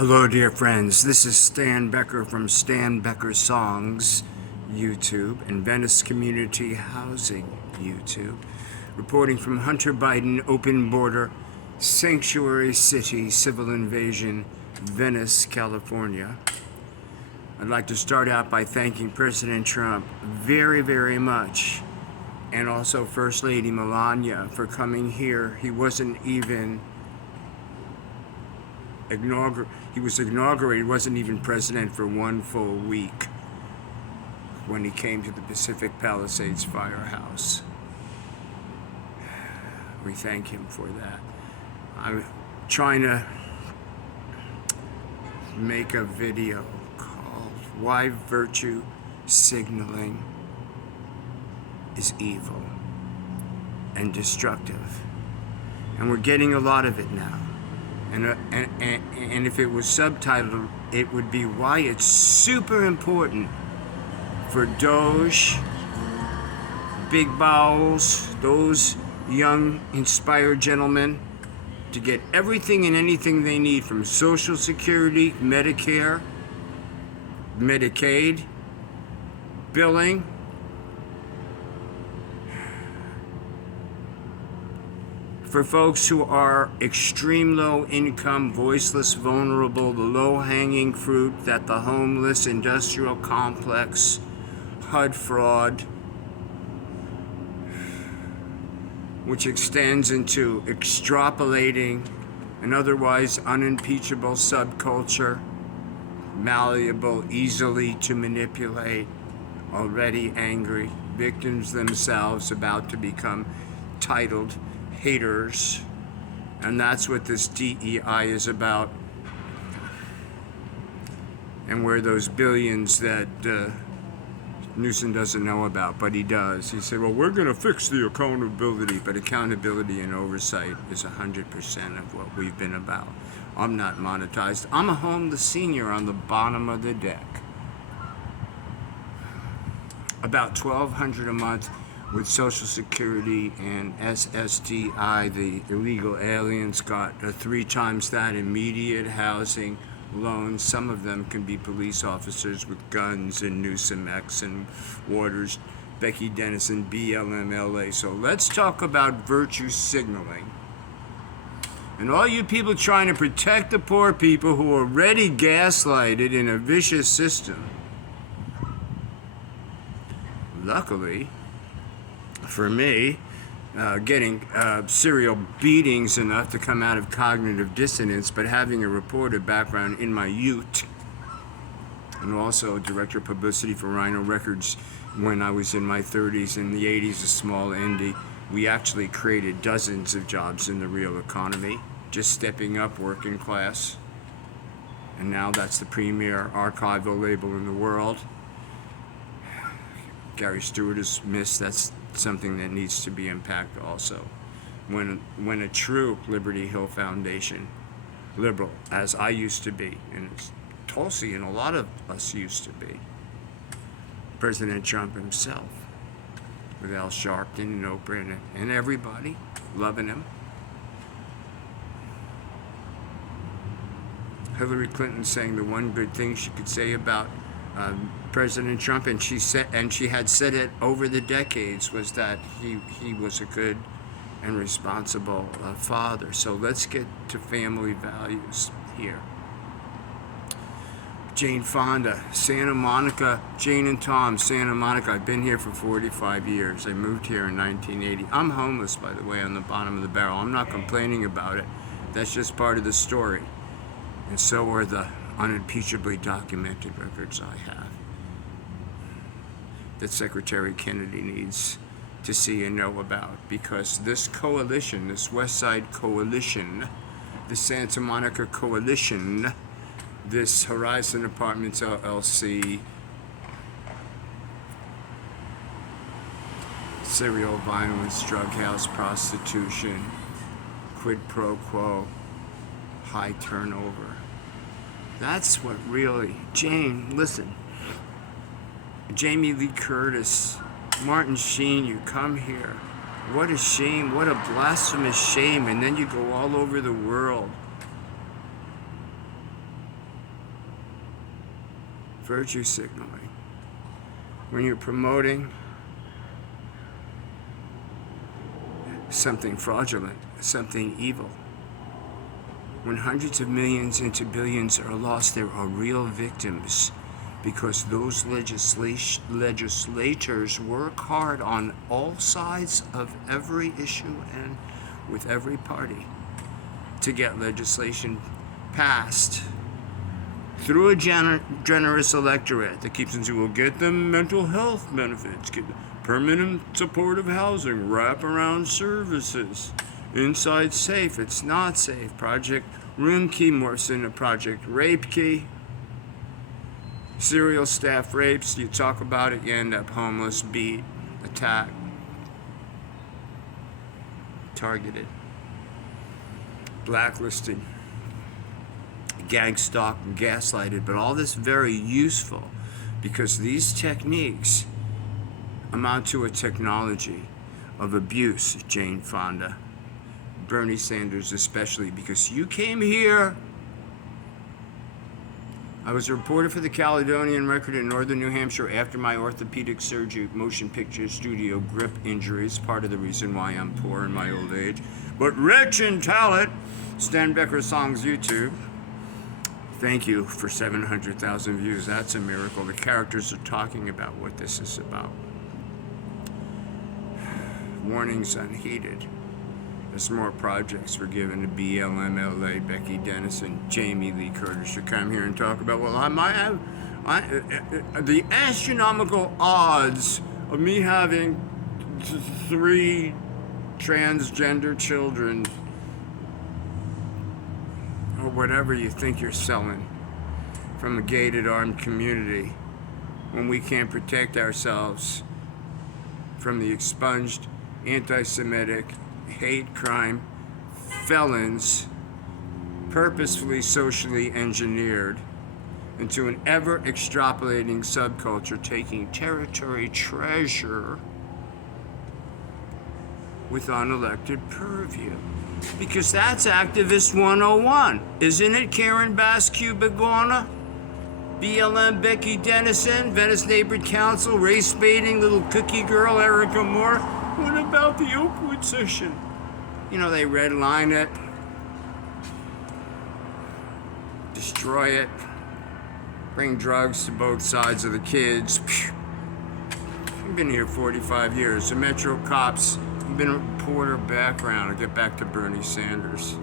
Hello, dear friends. This is Stan Becker from Stan Becker Songs YouTube and Venice Community Housing YouTube, reporting from Hunter Biden open border sanctuary city civil invasion, Venice, California. I'd like to start out by thanking President Trump very, very much, and also First Lady Melania for coming here. He wasn't even inaugurated, wasn't even president for one full week when he came to the Pacific Palisades firehouse. We thank him for that. I'm trying to make a video called Why Virtue Signaling is Evil and Destructive. And we're getting a lot of it now. And if it was subtitled, it would be why it's super important for Doge, big bowels, those young, inspired gentlemen to get everything and anything they need from Social Security, Medicare, Medicaid, billing, for folks who are extreme low income, voiceless, vulnerable, the low-hanging fruit that the homeless industrial complex, HUD fraud, which extends into extrapolating an otherwise unimpeachable subculture, malleable, easily to manipulate, already angry, victims themselves about to become titled haters, and that's what this DEI is about, and where those billions that Newsom doesn't know about, but he does. He said, well, we're going to fix the accountability, but accountability and oversight is 100% of what we've been about. I'm not monetized. I'm a homeless senior on the bottom of the deck. About $1,200 a month with Social Security and SSDI. The illegal aliens got 3 times that immediate housing loans. Some of them can be police officers with guns and Newsom X and Waters, Becky Dennison, BLMLA. So let's talk about virtue signaling. And all you people trying to protect the poor people who are already gaslighted in a vicious system. Luckily, for me, getting serial beatings enough to come out of cognitive dissonance, but having a reporter background in my youth, and also director of publicity for Rhino Records when I was in my 30s, in the 80s, a small indie, we actually created dozens of jobs in the real economy, just stepping up working class. And now that's the premier archival label in the world. Gary Stewart is missed. That's something that needs to be impacted also. When a true Liberty Hill Foundation, liberal, as I used to be, and Tulsi and a lot of us used to be, President Trump himself, with Al Sharpton and Oprah and everybody loving him. Hillary Clinton saying the one good thing she could say about President Trump, and she had said it over the decades, was that he was a good and responsible father. So let's get to family values here. Jane Fonda, Santa Monica, Jane and Tom, Santa Monica. I've been here for 45 years. I moved here in 1980. I'm homeless, by the way, on the bottom of the barrel. I'm not complaining about it. That's just part of the story. And so are the unimpeachably documented records I have that Secretary Kennedy needs to see and know about, because this coalition, this West Side Coalition, the Santa Monica Coalition, this Horizon Apartments LLC, serial violence, drug house, prostitution, quid pro quo, high turnover. That's what really, Jane, listen, Jamie Lee Curtis, Martin Sheen, you come here. What a shame, what a blasphemous shame. And then you go all over the world virtue signaling, when you're promoting something fraudulent, something evil. When hundreds of millions into billions are lost, there are real victims because those legislators work hard on all sides of every issue and with every party to get legislation passed through a generous electorate that keeps them saying, we'll get them mental health benefits, get permanent supportive housing, wraparound services, inside safe, it's not safe, Project Room Key morphs into Project Rape Key, serial staff rapes, you talk about it, you end up homeless, beat, attacked, targeted, blacklisted, gang stalked and gaslighted, but all this very useful because these techniques amount to a technology of abuse, Jane Fonda, Bernie Sanders especially, because you came here. I was a reporter for the Caledonian Record in northern New Hampshire after my orthopedic surgery, motion picture studio grip injuries, part of the reason why I'm poor in my old age, but rich in talent. Stan Becker Songs YouTube. Thank you for 700,000 views. That's a miracle. The characters are talking about what this is about. Warnings unheeded. As more projects were given to BLM, Becky Dennison, Jamie Lee Curtis to come here and talk about, well, the astronomical odds of me having 3 transgender children, or whatever you think you're selling from a gated armed community, when we can't protect ourselves from the expunged anti-Semitic hate crime felons purposefully socially engineered into an ever extrapolating subculture taking territory treasure with unelected purview. Because that's activist 101, isn't it, Karen Bass-Cubagona? BLM Becky Dennison, Venice Neighborhood Council, race baiting little cookie girl Erica Moore. What about the Oakwood session? You know, they redline it, destroy it, bring drugs to both sides of the kids. I've been here 45 years. The Metro cops, I've been a reporter background. I'll get back to Bernie Sanders.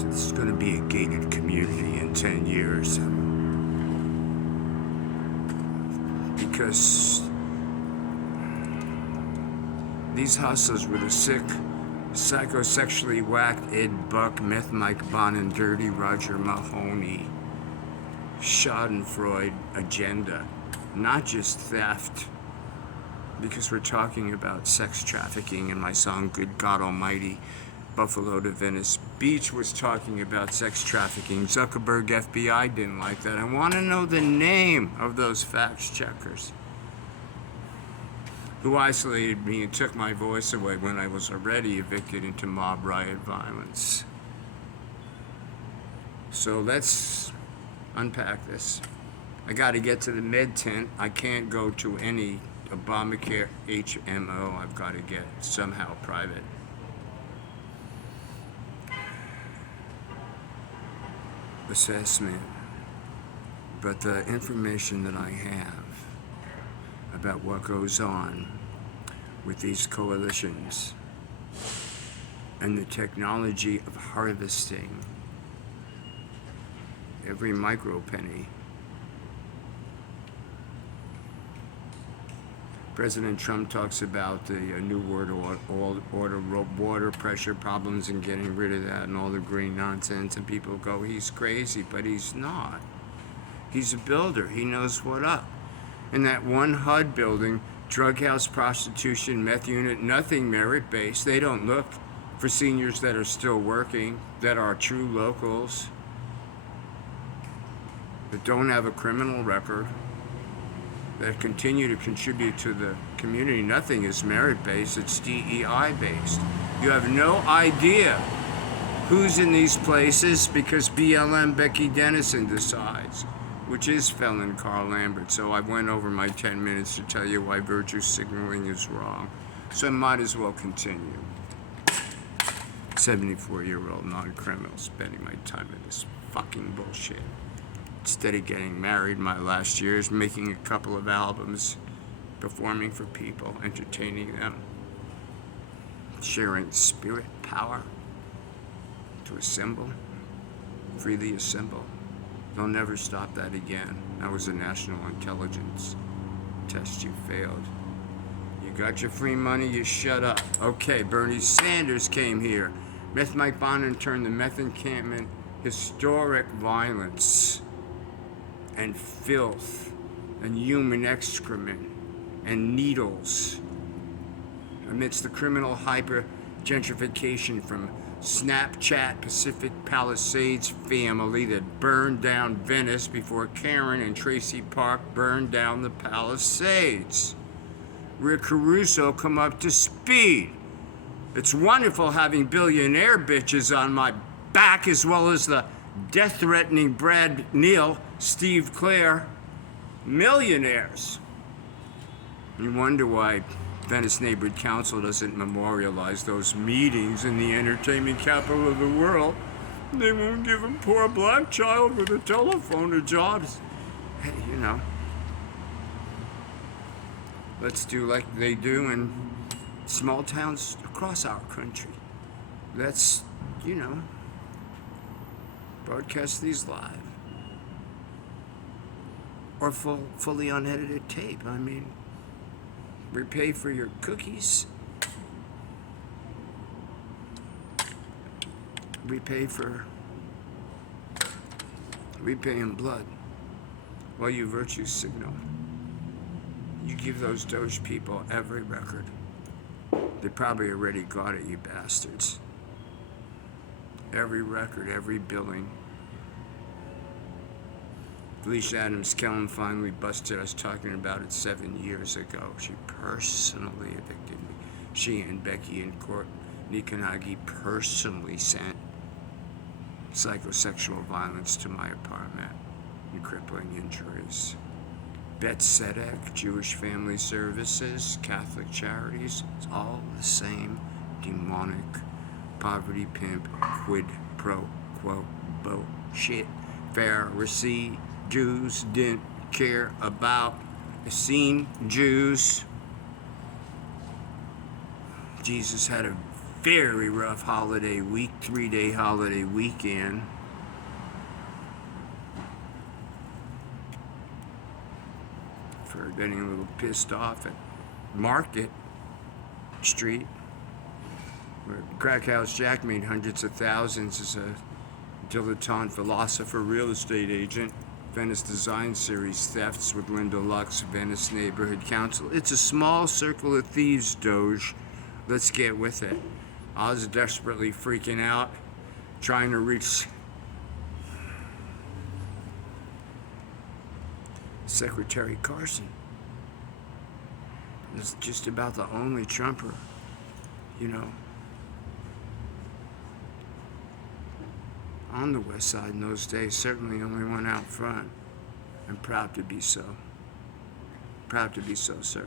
So this is going to be a gated community in 10 years. Because these hustlers were the sick, psychosexually whacked Ed Buck, Meth Mike Bonin, Dirty Roger Mahony, schadenfreude agenda, not just theft, because we're talking about sex trafficking in my song Good God Almighty. Buffalo to Venice Beach was talking about sex trafficking. Zuckerberg FBI didn't like that. I want to know the name of those fact checkers who isolated me and took my voice away when I was already evicted into mob riot violence. So let's unpack this. I got to get to the med tent. I can't go to any Obamacare HMO. I've got to get somehow private. Assessment, but the information that I have about what goes on with these coalitions and the technology of harvesting every micro penny. President Trump talks about the new world order, water pressure problems and getting rid of that and all the green nonsense, and people go, he's crazy, but he's not. He's a builder. He knows what up. In that one HUD building, drug house, prostitution, meth unit, nothing merit-based. They don't look for seniors that are still working, that are true locals, that don't have a criminal record, that continue to contribute to the community. Nothing is merit-based, it's DEI-based. You have no idea Who's in these places? Because BLM Becky Dennison decides, which is Felon Carl Lambert. So I went over my 10 minutes to tell you why virtue signaling is wrong. So I might as well continue. 74-year-old non-criminal spending my time in this fucking bullshit. Instead of getting married, my last year is making a couple of albums, performing for people, entertaining them, sharing spirit power to assemble, freely assemble. They'll never stop that again. That was a national intelligence test you failed. You got your free money, you shut up. Okay, Bernie Sanders came here. Meth Mike Bonin turned the meth encampment historic violence and filth and human excrement and needles amidst the criminal hyper-gentrification from Snapchat Pacific Palisades family that burned down Venice before Karen and Traci Park burned down the Palisades. Rick Caruso come up to speed. It's wonderful having billionaire bitches on my back as well as the death-threatening Brad Neal, Steve Clare, millionaires. You wonder why Venice Neighborhood Council doesn't memorialize those meetings in the entertainment capital of the world. They won't give a poor black child with a telephone a job. Hey, you know, let's do like they do in small towns across our country. Let's, you know, broadcast these live. Or fully unedited tape. I mean, we pay for your cookies. We pay in blood. While you virtue signal, you give those Doge people every record. They probably already got it, you bastards. Every record, every billing. Felicia Adams Kellen finally busted us talking about it 7 years ago. She personally evicted me. She and Becky and Courtney Kanagi personally sent psychosexual violence to my apartment and crippling injuries. Bet Sedek, Jewish Family Services, Catholic Charities, it's all the same demonic poverty pimp quid pro quo bullshit. Pharisee Jews didn't care about Essene Jews. Jesus had a very rough holiday week, 3-day holiday weekend. For getting a little pissed off at Market Street, where Crack House Jack made hundreds of thousands as a dilettante philosopher, real estate agent. Venice Design Series thefts with Linda Lux, Venice Neighborhood Council. It's a small circle of thieves, Doge. Let's get with it. I was desperately freaking out, trying to reach Secretary Carson. It's just about the only Trumper, you know, on the West Side in those days. Certainly only one out front. I'm proud to be so. Proud to be so, sir.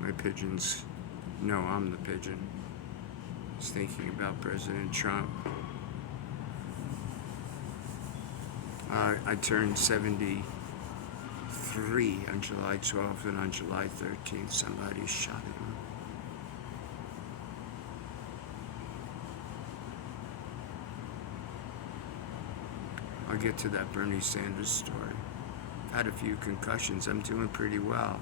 My pigeons know I'm the pigeon. I was thinking about President Trump. I turned 73 on July 12th, and on July 13th, somebody shot him. I'll get to that Bernie Sanders story. I've had a few concussions. I'm doing pretty well.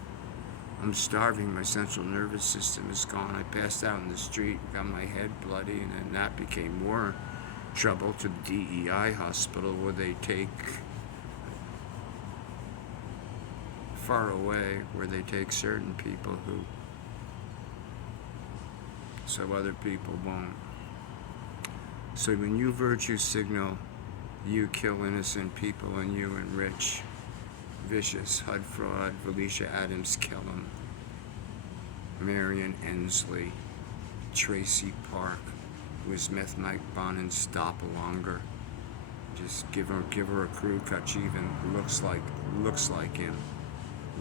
I'm starving. My central nervous system is gone. I passed out in the street, got my head bloody, and then that became more trouble to the DEI hospital, where they take far away, where they take certain people who, so other people won't. So when you virtue signal You kill innocent people and you enrich. Vicious, HUD fraud, Felicia Adams, Kellum, Marion Ensley, Traci Park, was Meth Mike Bonin's doppelganger. Just give her a crew cut. She even looks like him.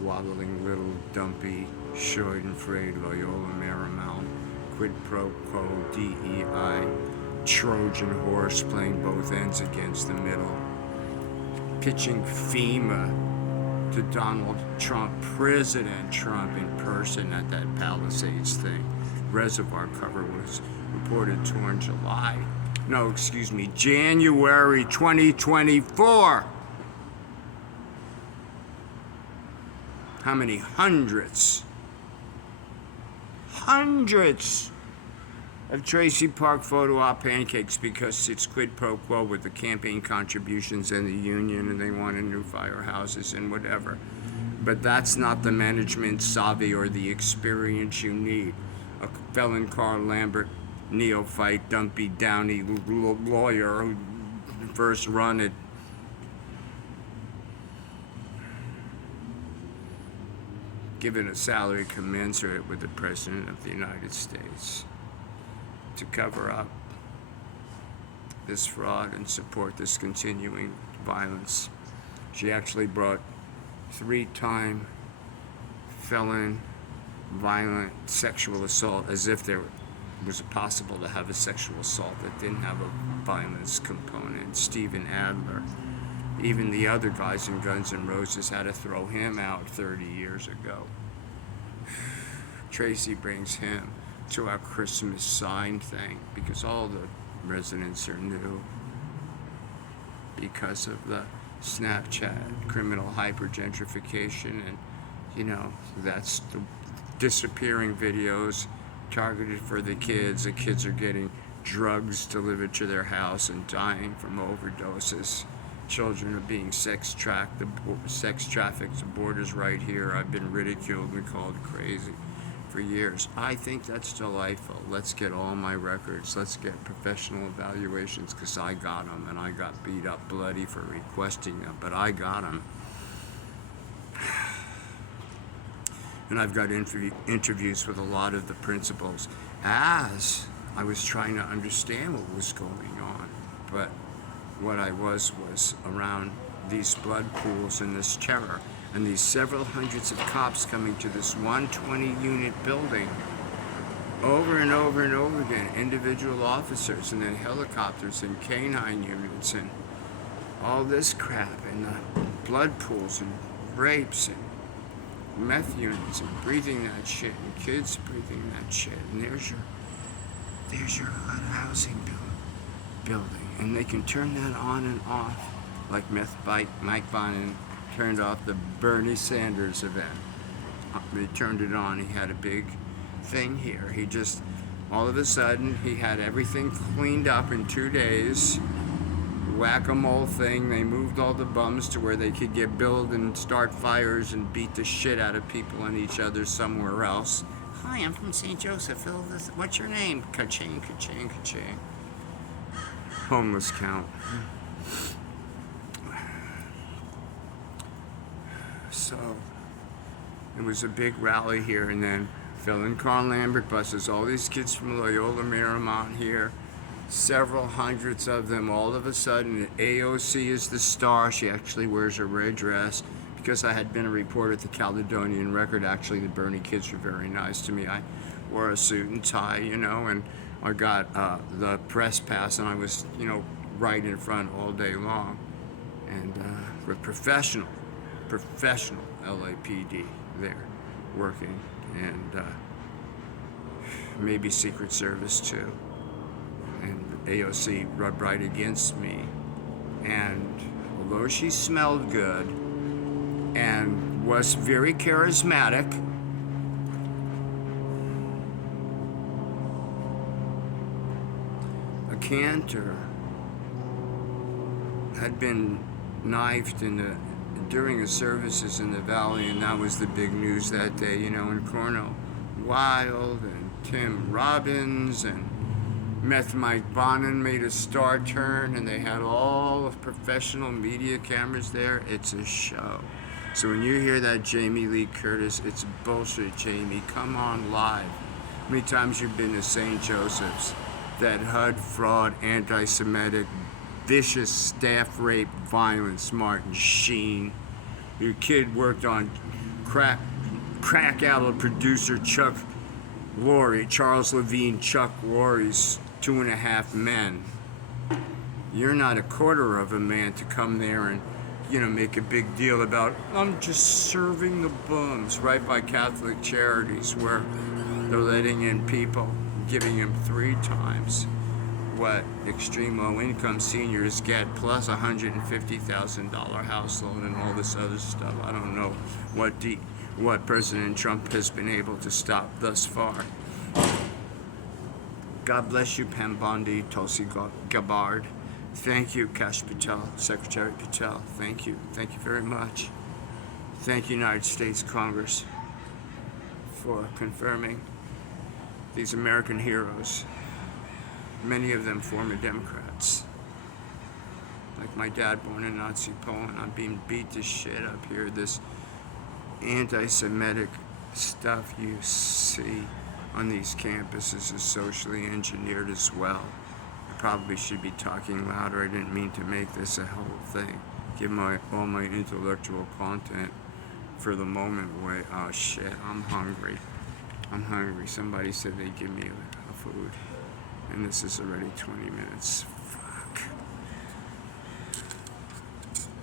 Waddling little dumpy, schadenfreude, Loyola, Marymount, quid pro quo, DEI, Trojan horse playing both ends against the middle. Pitching FEMA to Donald Trump, President Trump in person at that Palisades thing. Reservoir cover was reported torn January 2024. How many hundreds of Traci Park photo op pancakes because it's quid pro quo with the campaign contributions and the union, and they wanted new firehouses and whatever. But that's not the management savvy or the experience you need. A felon Lambert, neophyte, dumpy, downy lawyer who first run at given a salary commensurate with the President of the United States to cover up this fraud and support this continuing violence. She actually brought 3-time felon, violent sexual assault, as if there was possible to have a sexual assault that didn't have a violence component. Stephen Adler. Even the other guys in Guns N' Roses had to throw him out 30 years ago. Traci brings him to our Christmas sign thing because all the residents are new because of the Snapchat criminal hypergentrification, and that's the disappearing videos targeted for the kids. The kids are getting drugs delivered to their house and dying from overdoses. Children are being sex trafficked. The border's right here. I've been ridiculed and called crazy for years. I think that's delightful. Let's get all my records. Let's get professional evaluations, because I got them, and I got beat up bloody for requesting them, but I got them. And I've got interviews with a lot of the principals as I was trying to understand what was going on. But what I was around these blood pools and this terror and these several hundreds of cops coming to this 120-unit building over and over and over again, individual officers, and then helicopters and canine units and all this crap, and the blood pools and rapes and meth units and breathing that shit, and kids breathing that shit, and there's your HUD housing building. And they can turn that on and off, like Mike Bonin turned off the Bernie Sanders event. They turned it on. He had a big thing here. He just, all of a sudden, he had everything cleaned up in 2 days. Whack-a-mole thing. They moved all the bums to where they could get billed and start fires and beat the shit out of people and each other somewhere else. Hi, I'm from St. Joseph. What's your name? Ka-ching, ka-ching, ka-ching. Homeless count. So it was a big rally here, and then Felon Lambert buses all these kids from Loyola Marymount here, several hundreds of them. All of a sudden, AOC is the star. She actually wears a red dress. Because I had been a reporter at the Caledonian Record, actually the Bernie kids were very nice to me. I wore a suit and tie, and I got the press pass, and I was, right in front all day long, and with professional LAPD there working, and maybe Secret Service too. And AOC rubbed right against me, and although she smelled good and was very charismatic, a cantor had been knifed during the services in the valley, and that was the big news that day, and Cornell Wild and Tim Robbins and Meth Mike Bonin made a star turn, and they had all of professional media cameras there. It's a show. So when you hear that Jamie Lee Curtis, it's bullshit, Jamie. Come on live. How many times you've been to St. Joseph's? That HUD fraud, anti-Semitic, vicious staff rape, violence, Martin Sheen. Your kid worked on crack outlet producer Chuck Lorre, Charles Levine, Chuck Lorre's 2.5 Men. You're not a quarter of a man to come there and, make a big deal about, I'm just serving the bums, right by Catholic Charities, where they're letting in people, giving them 3 times what extreme low income seniors get, plus $150,000 house loan and all this other stuff. I don't know what President Trump has been able to stop thus far. God bless you, Pam Bondi, Tulsi Gabbard. Thank you, Kash Patel, Secretary Patel. Thank you. Thank you very much. Thank you, United States Congress, for confirming these American heroes, many of them former Democrats. Like my dad, born in Nazi Poland. I'm being beat to shit up here. This anti-Semitic stuff you see on these campuses is socially engineered as well. I probably should be talking louder. I didn't mean to make this a whole thing. Give all my intellectual content for the moment away. Oh shit, I'm hungry. Somebody said they'd give me a food. And this is already 20 minutes